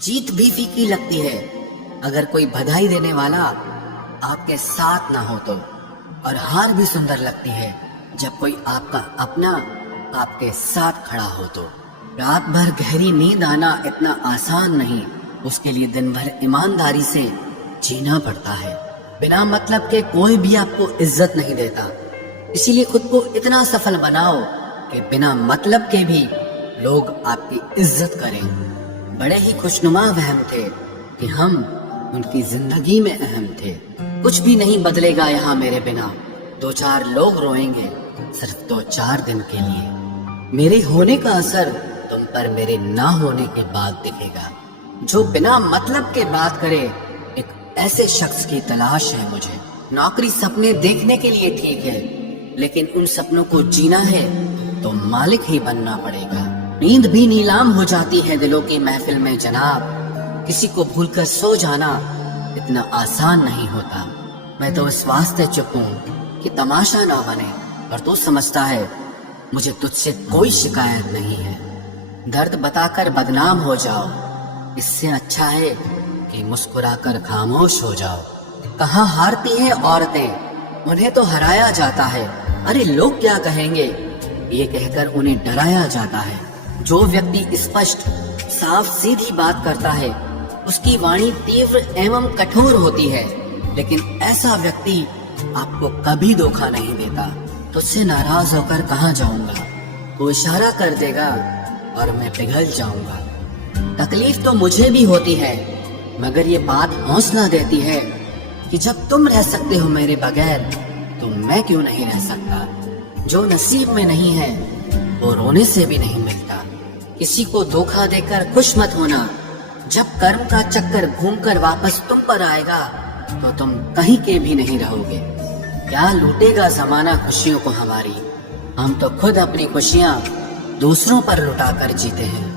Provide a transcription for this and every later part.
जीत भी फीकी लगती है अगर कोई बधाई देने वाला आपके साथ ना हो तो, और हार भी सुंदर लगती है जब कोई आपका अपना आपके साथ खड़ा हो तो। रात भर गहरी नींद आना इतना आसान नहीं, उसके लिए दिन भर ईमानदारी से जीना पड़ता है। बिना मतलब के कोई भी आपको इज्जत नहीं देता, इसीलिए खुद को इतना सफल बनाओ कि बिना मतलब के भी लोग आपकी इज्जत करें। बड़े ही खुशनुमा वहम थे कि हम उनकी जिंदगी में अहम थे। कुछ भी नहीं बदलेगा यहाँ मेरे बिना, दो चार लोग रोएंगे सिर्फ 2-4 दिन के लिए। मेरे होने का असर तुम पर मेरे ना होने के बाद दिखेगा। जो बिना मतलब के बात करे, एक ऐसे शख्स की तलाश है मुझे। नौकरी सपने देखने के लिए ठीक है, लेकिन उन सपनों को जीना है तो मालिक ही बनना पड़ेगा। नींद भी नीलाम हो जाती है दिलों की महफिल में जनाब। किसी को भूलकर सो जाना इतना आसान नहीं होता। मैं तो इस वास्ते चुप हूँ कि तमाशा ना बने, और तू समझता है मुझे तुझसे कोई शिकायत नहीं है। दर्द बताकर बदनाम हो जाओ, इससे अच्छा है कि मुस्कुराकर खामोश हो जाओ। कहाँ हारती हैं औरतें, उन्हें तो हराया जाता है। अरे लोग क्या कहेंगे, ये कहकर उन्हें डराया जाता है। जो व्यक्ति स्पष्ट साफ सीधी बात करता है, उसकी वाणी तीव्र एवं कठोर होती है, लेकिन ऐसा व्यक्ति आपको कभी धोखा नहीं देता। तुझसे नाराज होकर कहाँ जाऊंगा, वो इशारा कर देगा और मैं पिघल जाऊंगा। तकलीफ तो मुझे भी होती है, मगर ये बात हौसला देती है कि जब तुम रह सकते हो मेरे बगैर, तो मैं क्यों नहीं रह सकता। जो नसीब में नहीं है वो रोने से भी नहीं मिलता। किसी को धोखा देकर खुश मत होना, जब कर्म का चक्कर घूमकर वापस तुम पर आएगा तो तुम कहीं के भी नहीं रहोगे। क्या लूटेगा जमाना खुशियों को हमारी, हम तो खुद अपनी खुशियाँ दूसरों पर लुटाकर जीते हैं।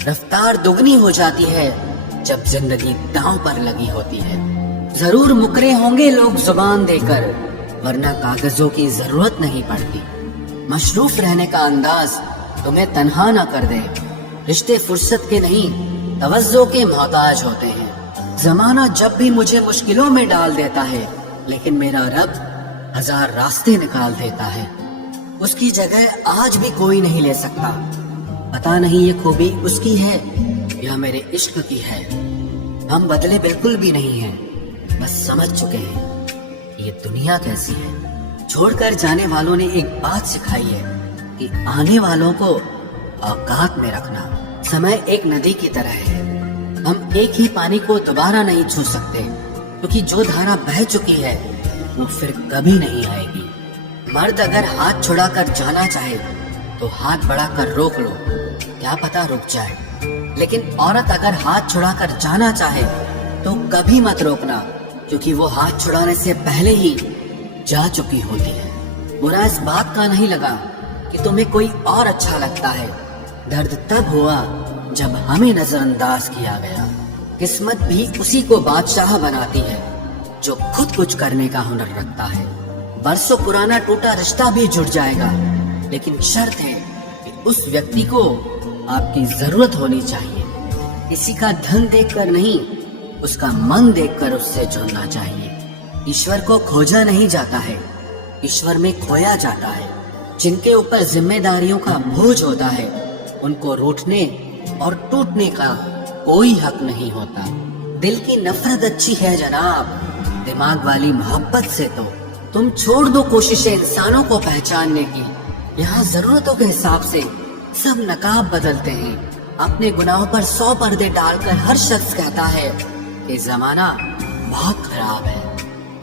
रफ्तार दुगनी हो जाती है जब जिंदगी दांव पर लगी होती है। जरूर मुकरे होंगे लोग जुबान देकर, वरना कागजों की जरूरत नहीं पड़ती। मशरूफ रहने का अंदाज तुम्हें तन्हा ना कर दे। रिश्ते फुर्सत के नहीं, तवज्जो के मोहताज होते हैं। जमाना जब भी मुझे मुश्किलों में डाल देता है, लेकिन मेरा रब 1000 रास्ते निकाल देता है। उसकी जगह आज भी कोई नहीं ले सकता। पता नहीं ये खूबी उसकी है या मेरे इश्क की है। हम बदले बिल्कुल भी नहीं हैं, बस समझ चुके हैं ये दुनिया कैसी है। छोड़कर जाने वालों ने एक बात सिखाई है कि आने वालों को औकात में रखना। समय एक नदी की तरह है, हम एक ही पानी को दोबारा नहीं छू सकते, क्योंकि जो धारा बह चुकी है वो फिर कभी नहीं आएगी। मर्द अगर हाथ छुड़ाकर जाना चाहे तो हाथ बढ़ाकर रोक लो, क्या पता रुक जाए। लेकिन औरत अगर हाथ छुड़ाकर जाना चाहे तो कभी मत रोकना, क्योंकि वो हाथ छुड़ाने से पहले ही जा चुकी होती है। बुरा इस बात का नहीं लगा कि तुम्हें कोई और अच्छा लगता है, दर्द तब हुआ जब हमें नजरअंदाज किया गया। किस्मत भी उसी को बादशाह बनाती है जो खुद कुछ करने का हुनर रखता है। बरसों पुराना टूटा रिश्ता भी जुड़ जाएगा, लेकिन शर्त है कि उस व्यक्ति को आपकी जरूरत होनी चाहिए। किसी का धन देखकर नहीं, उसका मन देखकर उससे जुड़ना चाहिए। ईश्वर को खोजा नहीं जाता है, ईश्वर में खोया जाता है। जिनके ऊपर जिम्मेदारियों का बोझ होता है, उनको रूठने और टूटने का कोई हक नहीं होता। दिल की नफरत अच्छी है जनाब, दिमाग वाली मोहब्बत से तो तुम छोड़ दो कोशिशें इंसानों को पहचानने की। यहाँ जरूरतों के हिसाब से सब नकाब बदलते हैं। अपने गुनाहों पर 100 पर्दे डालकर हर शख्स कहता है कि जमाना बहुत खराब है।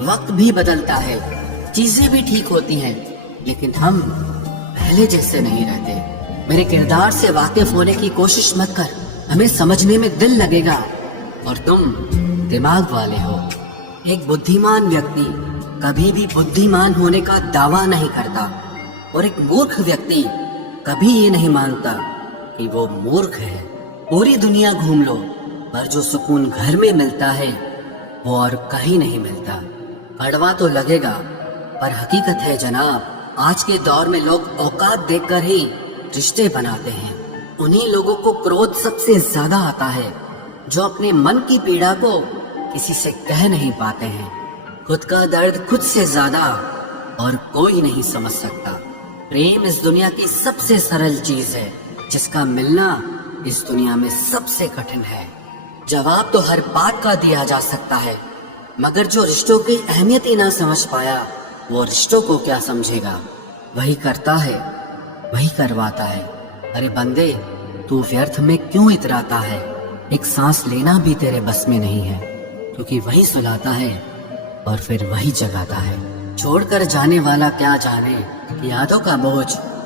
वक्त भी बदलता है, चीजें भी ठीक होती हैं, लेकिन हम पहले जैसे नहीं रहते। मेरे किरदार से वाकिफ होने की कोशिश मत कर, हमें समझने में दिल लगेगा और तुम दिमाग वाले हो। एक बुद्धिमान व्यक्ति कभी भी बुद्धिमान होने का दावा नहीं करता, और एक मूर्ख व्यक्ति कभी ये नहीं मानता कि वो मूर्ख है। पूरी दुनिया घूम लो, पर जो सुकून घर में मिलता है वो और कहीं नहीं मिलता। कड़वा तो लगेगा, पर हकीकत है जनाब। आज के दौर में लोग औकात देखकर ही रिश्ते बनाते हैं। उन्हीं लोगों को क्रोध सबसे ज्यादा आता है जो अपने मन की पीड़ा को किसी से कह नहीं पाते हैं। खुद का दर्द खुद से ज्यादा और कोई नहीं समझ सकता। प्रेम इस दुनिया की सबसे सरल चीज है, जिसका मिलना इस दुनिया में सबसे कठिन है। जवाब तो हर बात का दिया जा सकता है, मगर जो रिश्तों की अहमियत ही ना समझ पाया, वो रिश्तों को क्या समझेगा। वही करता है, वही करवाता है। अरे बंदे, तू व्यर्थ में क्यों इतराता है। एक सांस लेना भी तेरे बस में नहीं है, क्योंकि वही सुलाता है और फिर वही जगाता है। छोड़कर जाने वाला क्या जाने कि यादों का बोझ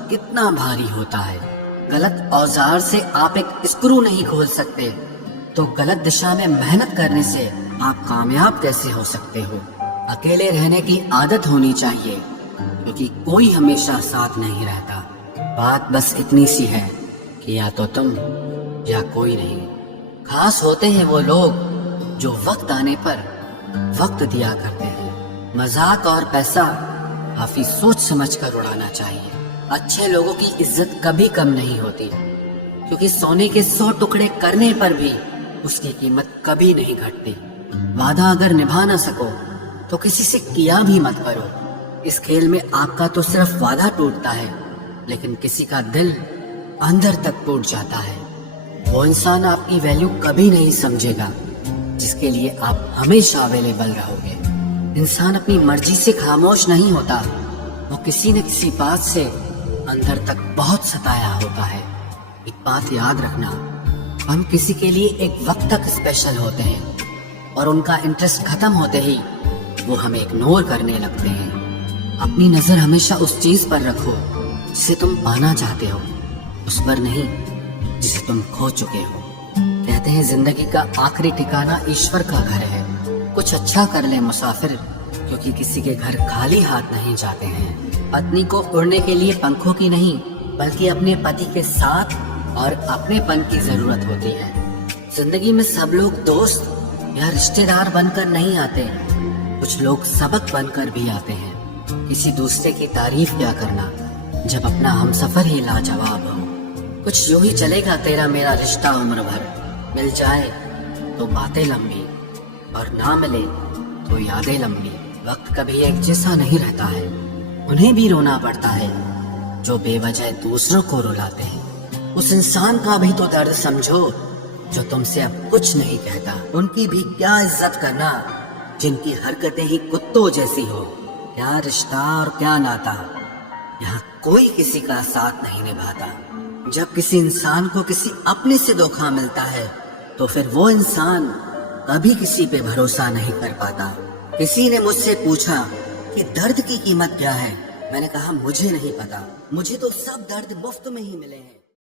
कितना भारी होता है। गलत औजार से आप एक स्क्रू नहीं खोल सकते, तो गलत दिशा में मेहनत करने से आप कामयाब कैसे हो सकते हो। अकेले रहने की आदत होनी चाहिए, क्योंकि कोई हमेशा साथ नहीं रहता। बात बस इतनी सी है कि या तो तुम या कोई नहीं। खास होते हैं वो लोग जो वक्त आने पर वक्त दिया करते हैं। मजाक और पैसा काफी सोच समझ कर उड़ाना चाहिए। अच्छे लोगों की इज्जत कभी कम नहीं होती, क्योंकि सोने के 100 टुकड़े करने पर भी उसकी कीमत कभी नहीं घटती। वादा अगर निभा ना सको तो किसी से किया भी मत करो। इस खेल में आपका तो सिर्फ वादा टूटता है, लेकिन किसी का दिल अंदर तक टूट जाता है। वो इंसान आपकी वैल्यू कभी नहीं समझेगा जिसके लिए आप हमेशा अवेलेबल रहोगे। इंसान अपनी मर्जी से खामोश नहीं होता, वो किसी न किसी बात से अंदर तक बहुत सताया होता है। एक बात याद रखना, हम किसी के लिए एक वक्त तक स्पेशल होते हैं और उनका इंटरेस्ट खत्म होते ही वो हमें इग्नोर करने लगते हैं। अपनी नजर हमेशा उस चीज पर रखो जिसे तुम पाना चाहते हो, उस पर नहीं जिसे तुम खो चुके हो। कहते हैं जिंदगी का आखिरी ठिकाना ईश्वर का घर है। कुछ अच्छा कर ले मुसाफिर, क्योंकि किसी के घर खाली हाथ नहीं जाते हैं। पत्नी को उड़ने के लिए पंखों की नहीं, बल्कि अपने पति के साथ और अपनेपन की जरूरत होती है। जिंदगी में सब लोग दोस्त या रिश्तेदार बनकर नहीं आते, कुछ लोग सबक बनकर भी आते हैं। किसी दूसरे की तारीफ क्या करना जब अपना हमसफर ही लाजवाब हो। कुछ यूं ही चलेगा तेरा मेरा रिश्ता उम्र भर, मिल जाए तो बातें लंबी और ना मिले तो यादें लंबी। वक्त कभी एक जैसा नहीं रहता है, उन्हें भी रोना पड़ता है जो बेवजह दूसरों को रुलाते हैं। उस इंसान का भी तो दर्द समझो जो तुमसे अब कुछ नहीं कहता। उनकी भी क्या इज्जत करना जिनकी हरकतें ही कुत्तों जैसी हो। क्या रिश्ता और क्या नाता, यहाँ कोई किसी का साथ नहीं निभाता। जब किसी इंसान को किसी अपने से धोखा मिलता है, तो फिर वो इंसान कभी किसी पे भरोसा नहीं कर पाता। किसी ने मुझसे पूछा कि दर्द की कीमत क्या है। मैंने कहा मुझे नहीं पता, मुझे तो सब दर्द मुफ्त में ही मिले हैं।